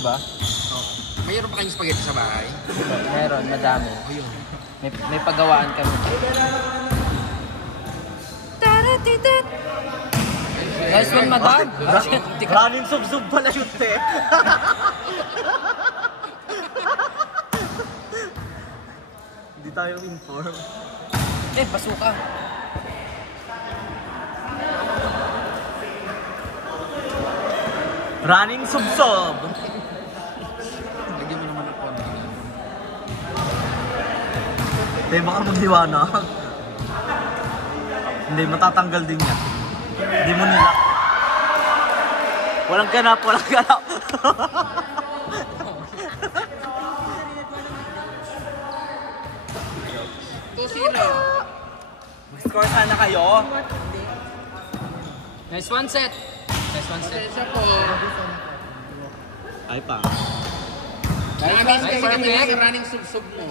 ba? Oh. Mayroon pa kayong spaghetti sa bahay? Meron, madami. May pagawaan kami. Nice one, madam! Running sub-sub pala yun, te. Hindi tayo inform. Basuka. Running sub-sub. Lagyan mo naman ako. Te, baka magliwanag. Hindi, matatanggal din yan. Hindi mo nila. Walang ganap, walang ganap. Tosino. Mag-score sana kayo. Nice one set. Nice one set. Isa po. Ay pa. Namiss kasi kami perfect. sa running sub-sub mo.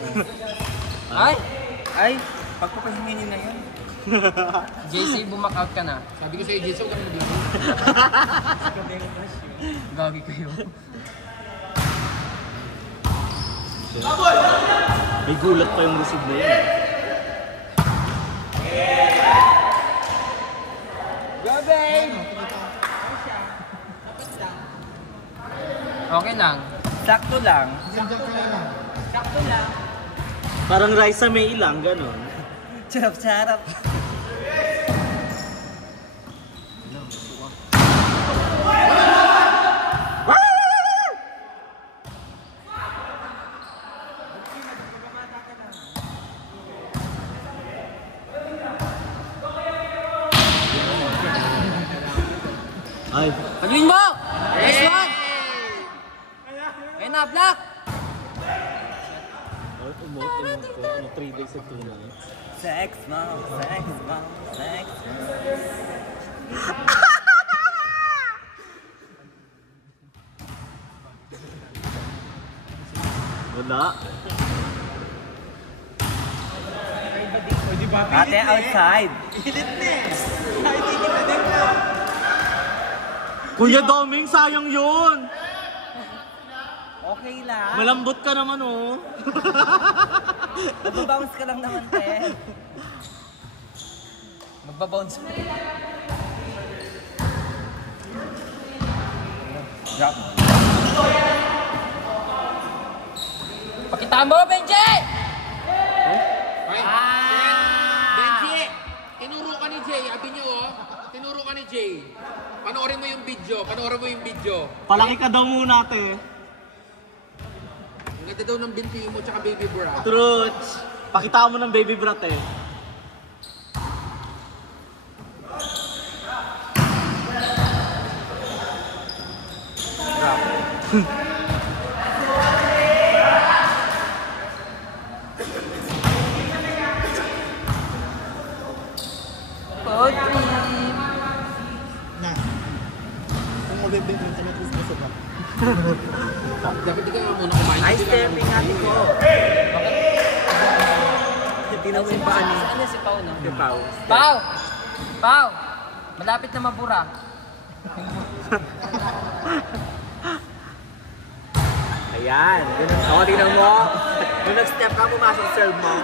Ay! Pagpapahingin na yun. JC, bumak out ka na. Sabi ko sa Jason, kami naglaro. Gagi kayo. May gulat pa yung receive na yun. Go, babe! Okay lang. Sakto lang. Sakto lang. Parang Raisa may ilang, gano'n. Charap-charap. Ay. Pagling mo! Nice one! Ayun na, Black! Ano, 3 days at 2 nights. Sex, mom. Sex, mom. Sex, wala. Ate, outside. Kuya Doming, sayang yun. Okay lang. Malambot ka naman, oh. Magbabounce ka lang naman, te. Magbabounce ka. Drop. Pakita mo, Benji! Ay, Benji! Tinuro ka ni Jay. Abi niyo, oh. Tinuro ka ni Jay. Panoorin mo yung video. Panoorin mo yung video. Palaki ka daw muna, te. Ang ganda daw ng binti mo tsaka baby bra. Truth. Pakita mo ng baby brat, eh. Dapat di kayo muna kumain. Ay, stepping ate ko. Tingnan mo yung paa ni... Ano si Pao, no? Si Pao. Pao! Pao! Malapit na mabura. Ayan. Ganun. O, tingnan mo. Nung nag-step ka, pumasok serve mo.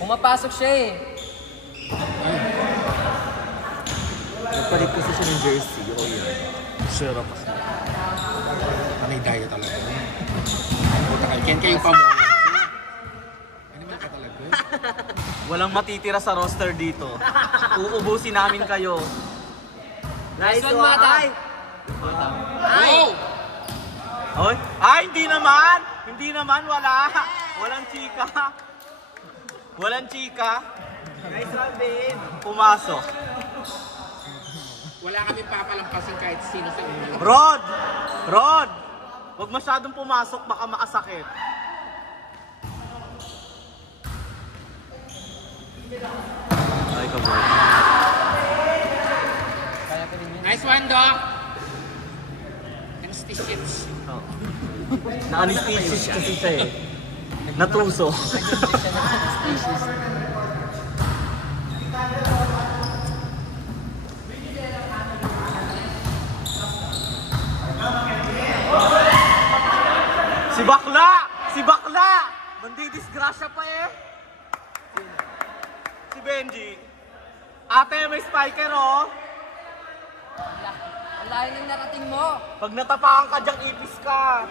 Pumapasok siya eh. Nagpalit kasi siya ng jersey. O, yan. Sarap kasi. Panay daya talaga. Puta kayo. Ken kayo pa mo. Ano ba ka talaga? Walang matitira sa roster dito. Uubusin namin kayo. Nice one, madam. Go! Oy. Ay, hindi naman! Hindi naman, wala! Walang chika. Walang chika. Nice one, babe. Pumasok. Wala kami papalampasin kahit sino sa inyo. Rod! Rod! Huwag masyadong pumasok, baka makasakit. Ay, kaboy. Kaya ko rin yun. Nice one, Doc! Anesthesics. Oh. Na-anesthesis kasi siya eh. Natuso. Ate, may spiker oh. Ang layo ng narating mo. Pag natapakan ka diyang ipis ka.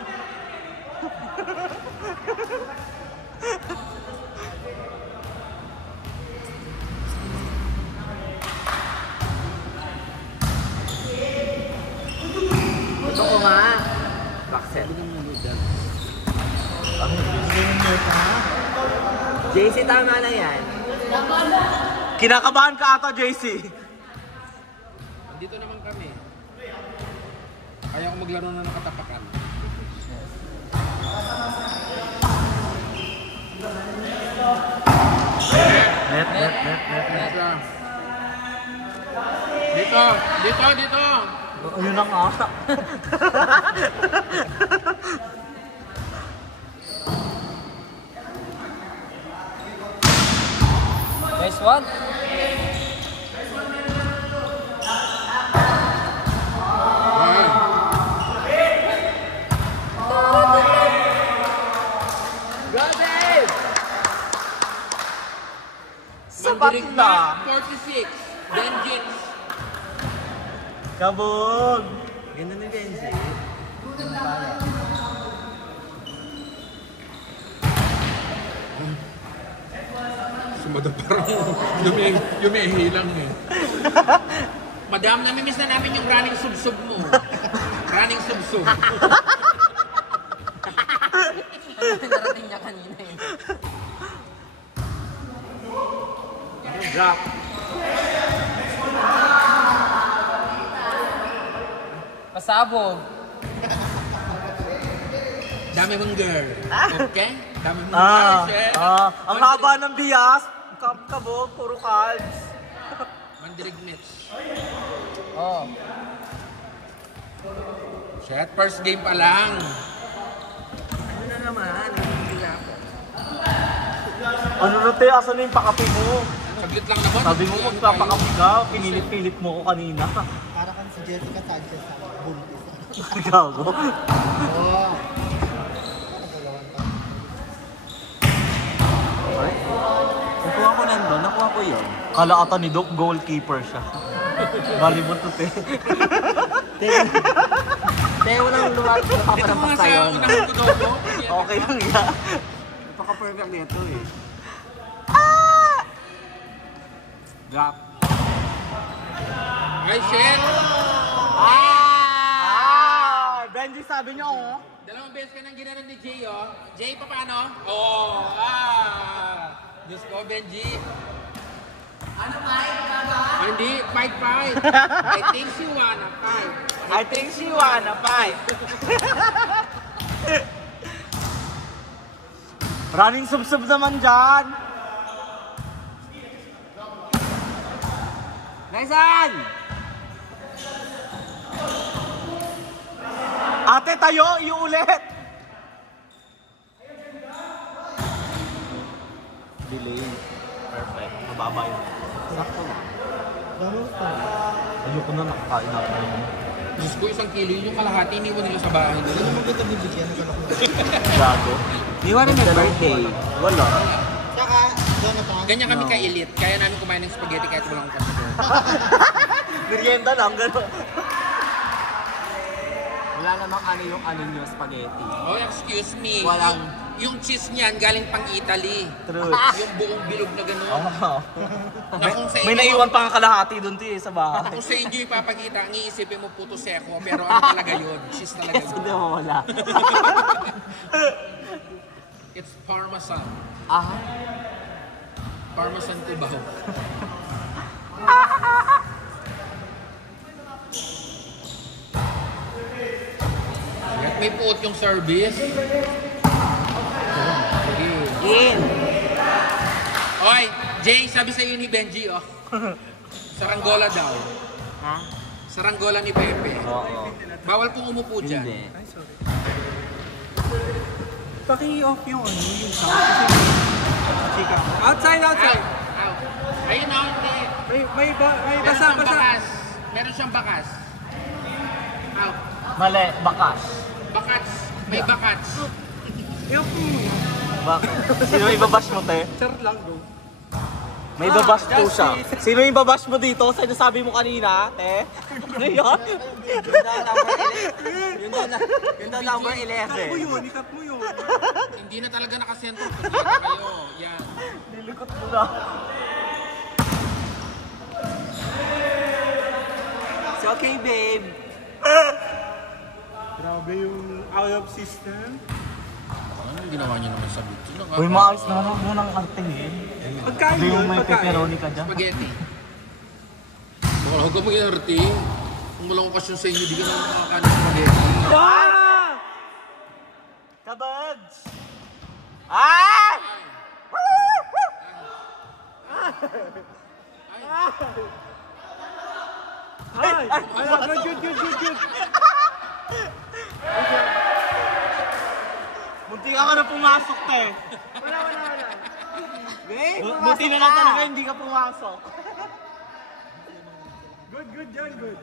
Ito ko nga. Bakset. JC, tama na yan. Kinakabahan ka ata, JC. Dito naman kami. Ayaw ko maglaro na nakatapakan. Net. Dito. Ayun na nga. Nice one. Sapat na. 46. Vengeance. Kabog. Ganda ni Benji. Sumada parang yumihilang eh. Madam, namimiss na namin yung running sub-sub mo. Running sub-sub. Narating niya kanina eh. Drop. Pasabog. Dami mong girl. Okay? Dami mong girl. Ang haba ng bias. Kabog, puro cards. Mandirig Mitch. Oh. Shit, first game pa lang. Ano na naman? Ano na te, asan na yung pakapi mo? Saglit lang naman. Sabi mo magpapakapi ka, pinilit-pilit mo ko kanina. Para kang si Jessica Sanchez sa buntis. Gago. Oo. Nakuha ko nandun, nakuha ko yun. Kala ata ni Doc, goalkeeper siya. Volleyball to te. Te, walang lumat. Ito mga Nakapalampas sa tayo. unang kudo ko. Okay lang yan. Napaka-perfect nito eh. Drop. Ay, shit! Benji sabi niyo oh. Dalawang beses ka nang ginanon ni Jay, oh. Jay, paano? Diyos ko, Benji. Ano fight? Hindi, fight. I think she wanna fight. I think she wanna fight. Running sub-sub naman dyan. Nice one! Ate, tayo, iulit. Delay. Perfect. Mababa yun. Sakto na. Ayoko na nakakain natin yun. Diyos ko, 1 kilo yun yung kalahati. Iniwan nila sa bahay nila. Ano mo kita bibigyan ng kalakot? Gago. Di ba rin may birthday? Wala. Saka, Jonathan. Ganyan kami ka-elite. Kaya namin kumain ng spaghetti kahit walang kasabot. Merienda lang, gano'n. Wala namang ano yung ano nyo, spaghetti. Oh, excuse me. Walang- Yung cheese niyan galing pang Italy. True. Yung buong bilog na gano'n. Oh. Na kung sa May inyo- naiwan pa nga kalahati doon sa bahay. Kung sa inyo ipapakita, ang iisipin mo puto seko, pero ano talaga yun? Cheese talaga Hindi yun. mo wala. It's Parmesan. Ah, Parmesan Cubao. At may puot yung service. Sige. in. Oy, Jay, sabi sa'yo ni Benji, oh. Saranggola daw. Ha? Saranggola ni Pepe. Oo. Bawal pong umupo dyan. Hindi. Paki-off yung ano, yung sound. Kasi, chika. Outside! Out. Ayun na, hindi. May Meron basa. siyang bakas. Meron siyang bakas. Out. Mali, bakas. Bakats. May bakats. Yung, Bakit? Sino ibabash mo, te? char lang, bro. May babash po siya. Sino yung babash mo dito? Sinasabi mo kanina, te? Ano yun? Yun daw number 11. Ikat mo yun. Hindi na talaga nakasentro. Pagkita kayo. Yan. Nilikot mo na. It's okay, babe. Grabe yung out of system. Ano ginawa niyo naman sa video? Uy, maayos na naman mo ng kartingin. Pagkain Sabi yun, mo may pagkain. pepperoni ka dyan. Spaghetti. Baka huwag ka mag-inarte. Kung walang okasyon sa inyo, di ka naman makakain ng spaghetti. Ah! Kabags! Ah! Ay! Good. Munti ka na pumasok, te. Wala. Buti na lang talaga hindi ka pumasok. Good, John, good.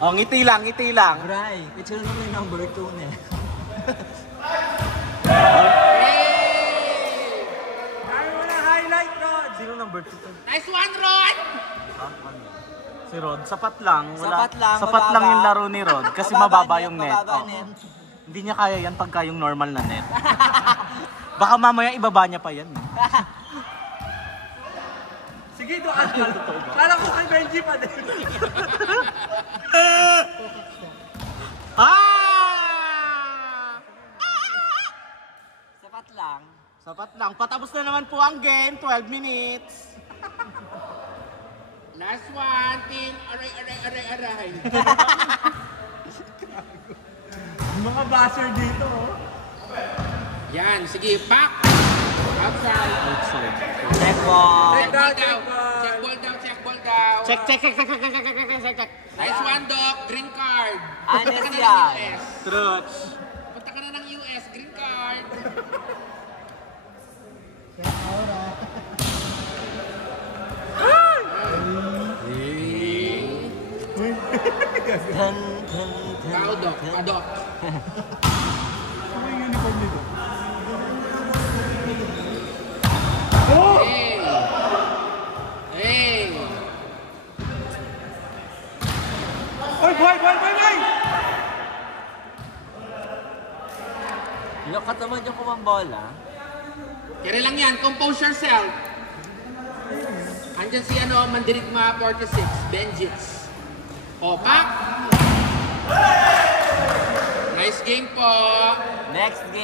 Oh, ngiti lang. Bray, picture naman yung number 2 na. Dahil mo na highlight, Rod. Sino number 2? Nice one, Ron! Si Rod, sapat lang. Sapat lang, Sapat lang mababa. yung laro ni Rod kasi mababa yung net. Mababa Oh. net. Hindi niya kaya yan pagka yung normal na net. Baka mamaya ibaba niya pa yan. Sige, doon ka. Kala ko kay Benji pa din. Ah! Sapat lang. Sapat lang. Patapos na naman po ang game. 12 minutes. Last one, team. Aray. Mga buzzer dito, oh. Yan, sige, pack! Outside. Check ball. Check ball down. Check ball down. Check. Nice one, Doc. Green card. Honest Punta ka na yan. ng US. Truth. Punta ka na ng US. Green card. Dun. Kao, Doc. Doc. Ano yung uniform nito? Hey! Hey! Oy, boy! Lokat naman yung kumambola. Kaya lang yan. Compose yourself. Andyan si Mandirigma 46. Benjits. O, pack! Nice game po! Next game.